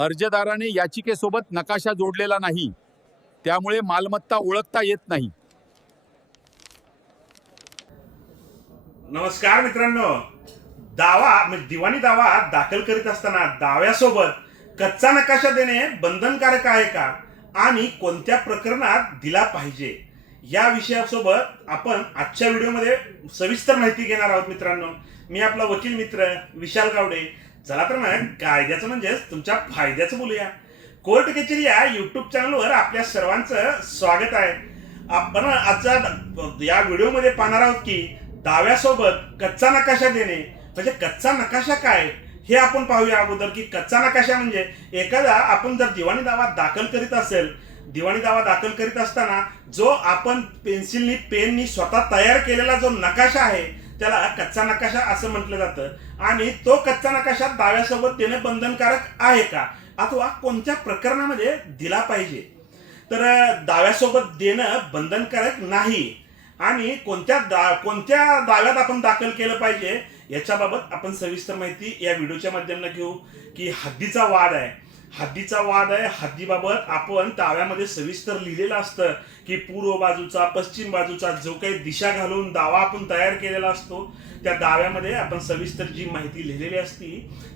अर्जदाराने याचिकेसोबत नकाशा जोडलेला नाही, त्यामुळे मालमत्ता ओळखता येत नाही. नमस्कार मित्रांनो, दिवाणी दावा दाखल करीत असताना दाव्यासोबत कच्चा नकाशा देणे बंधनकारक आहे का आणि कोणत्या प्रकरणात दिला पाहिजे या विषयासोबत आपण आजच्या व्हिडिओमध्ये सविस्तर माहिती घेणार आहोत. मित्रांनो, मी आपला वकील मित्र विशाल गावडे. चला तर मग कायद्याचं म्हणजेच तुमच्या फायद्याचं बोलूया. कोर्ट कचेरी या युट्यूब चॅनलवर आपल्या सर्वांचं स्वागत आहे. आपण आजच्या या व्हिडिओमध्ये पाहणार आहोत की दाव्यासोबत कच्चा नकाशा देणे म्हणजे कच्चा नकाशा काय हे आपण पाहूया अगोदर. की कच्चा नकाशा म्हणजे एखादा आपण जर दिवाणी दावा दाखल करीत असेल, दिवाणी दावा दाखल करीत असताना जो आपण पेन्सिलनी पेननी स्वतः तयार केलेला जो नकाशा आहे त्याला कच्चा नकाशा असं म्हटलं जातं. आणि तो कच्चा नकाशा दाव्यासोबत देणे बंधनकारक आहे का अथवा कोणत्या प्रकरणामध्ये दिला पाहिजे. तर दाव्यासोबत देणं बंधनकारक नाही आणि कोणत्या दाव्यात आपण दाखल केलं पाहिजे याच्याबाबत आपण सविस्तर माहिती या व्हिडिओच्या माध्यमातून घेऊ. की हद्दीचा वाद आहे, हद्दीबाबत आपण दाव्यामध्ये सविस्तर लिहिलेलं असतं की पूर्व बाजूचा पश्चिम बाजूचा जो काही दिशा घालून दावा आपण तयार केलेला असतो त्या दाव्यामध्ये आपण सविस्तर जी माहिती लिहिलेली असती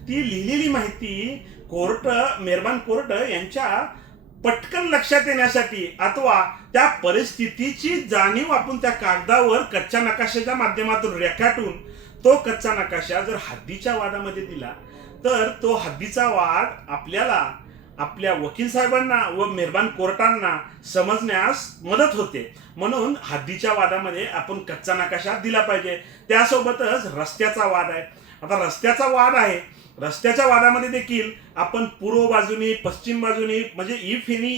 ती लिहिलेली माहिती मेहरबान कोर्ट यांच्या पटकन लक्षात येण्यासाठी अथवा त्या परिस्थितीची जाणीव आपण त्या कागदावर कच्च्या नकाशाच्या माध्यमातून रेखाटून तो कच्चा नकाशा जर हद्दीच्या वादामध्ये दिला तर तो हद्दीचा वाद आपल्याला आपल्या वकील साहेबांना व मेहरबान कोर्टांना समजण्यास मदत होते. म्हणून हद्दीच्या वादामध्ये आपण कच्चा नकाशा दिला पाहिजे. त्यासोबतच रस्त्याचा वाद आहे. आता रस्त्याच्या वादामध्ये देखील आपण पूर्व बाजूनी पश्चिम बाजूनी म्हणजे इफ एनी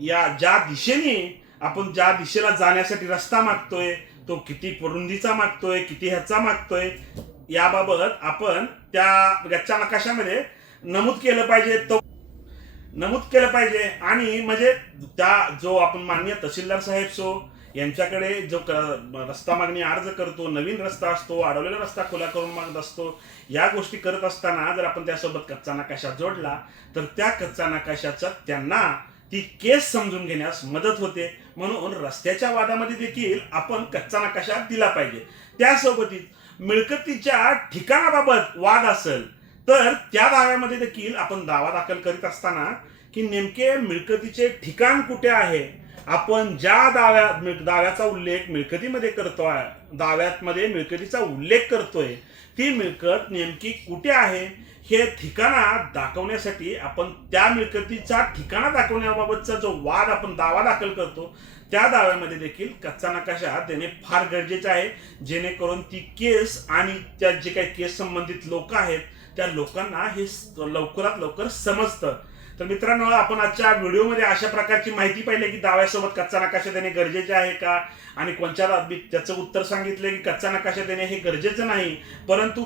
या ज्या दिशेला जाण्यासाठी रस्ता मागतोय तो किती रुंदीचा मागतोय, किती ह्याचा मागतोय याबाबत आपण त्या कच्च्या नकाशामध्ये नमूद केलं पाहिजे. आणि म्हणजे त्या जो आपण माननीय तहसीलदार साहेब यांच्याकडे जो रस्ता मागणी अर्ज करतो, नवीन रस्ता असतो, अडवलेला रस्ता खुला करून मागत असतो, या गोष्टी करत असताना जर आपण त्यासोबत कच्चा नकाशा जोडला तर त्या कच्चा नकाशाचा त्यांना ती केस समजून घेण्यास मदत होते. म्हणून रस्त्याच्या वादामध्ये देखील आपण कच्चा नकाशा दिला पाहिजे. त्यासोबतच मिळकतीच्या ठिकाणाबाबत वाद असेल तर त्या दाव्यामध्ये देखील आपण दावा दाखल करीत असताना की नेमके मिळकतीचे ठिकाण कुठे आहे, आपण ज्या दाव्याचा उल्लेख मिळकतीमध्ये करतोय, दाव्यामध्ये मिळकतीचा उल्लेख करतोय ती मिळकत नेमकी कुठे आहे हे ठिकाणा दाखवण्यासाठी आपण त्या मिळकतीचा ठिकाणा दाखवण्याबाबतचा जो वाद आपण दावा दाखल करतो त्या दाव्यामध्ये देखील कच्चा नकाशा देणे फार गरजेचे आहे. जेणेकरून ती केस आणि त्या जे काही केस संबंधित लोक आहेत त्या लोकांना हे लवकरात लवकर समजतं. तर मित्रांनो, आपण आजच्या व्हिडिओमध्ये अशा प्रकारची माहिती पाहिली की दाव्यासोबत कच्चा नकाशा देणे गरजेचे आहे का आणि कोणत्या त्याचं उत्तर सांगितलं की कच्चा नकाशा देणे हे गरजेचं नाही, परंतु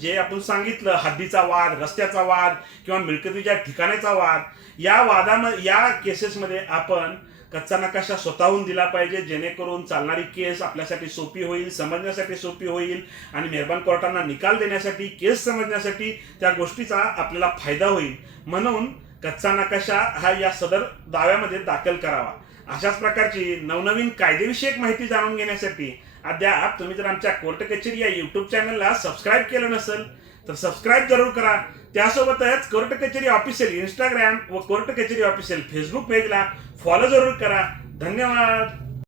जे आपण सांगितलं हद्दीचा वाद, रस्त्याचा वाद किंवा मिळकतीच्या ठिकाणाचा वाद या केसेसमध्ये आपण कच्चा नकाशा स्वतःहून दिला पाहिजे. जेणेकरून चालणारी केस आपल्यासाठी सोपी होईल, समजण्यासाठी सोपी होईल आणि मेहरबान कोर्टांना निकाल देण्यासाठी, केस समजण्यासाठी त्या गोष्टीचा आपल्याला फायदा होईल. म्हणून कच्चा नकाशा हा या सदर दाव्यामध्ये दाखल करावा. अशाच प्रकारची नवनवीन कायदेविषयक माहिती जाणून घेण्यासाठी अद्याप तुम्ही जर आमच्या कोर्ट कचेरी या युट्यूब चॅनलला सबस्क्राईब केलं नसेल तर सबस्क्राईब जरूर करा. त्यासोबतच कोर्ट कचेरी ऑफिशियल इंस्टाग्राम व कोर्ट कचेरी ऑफिशियल फेसबुक पेजला फॉलो जरूर करा. धन्यवाद.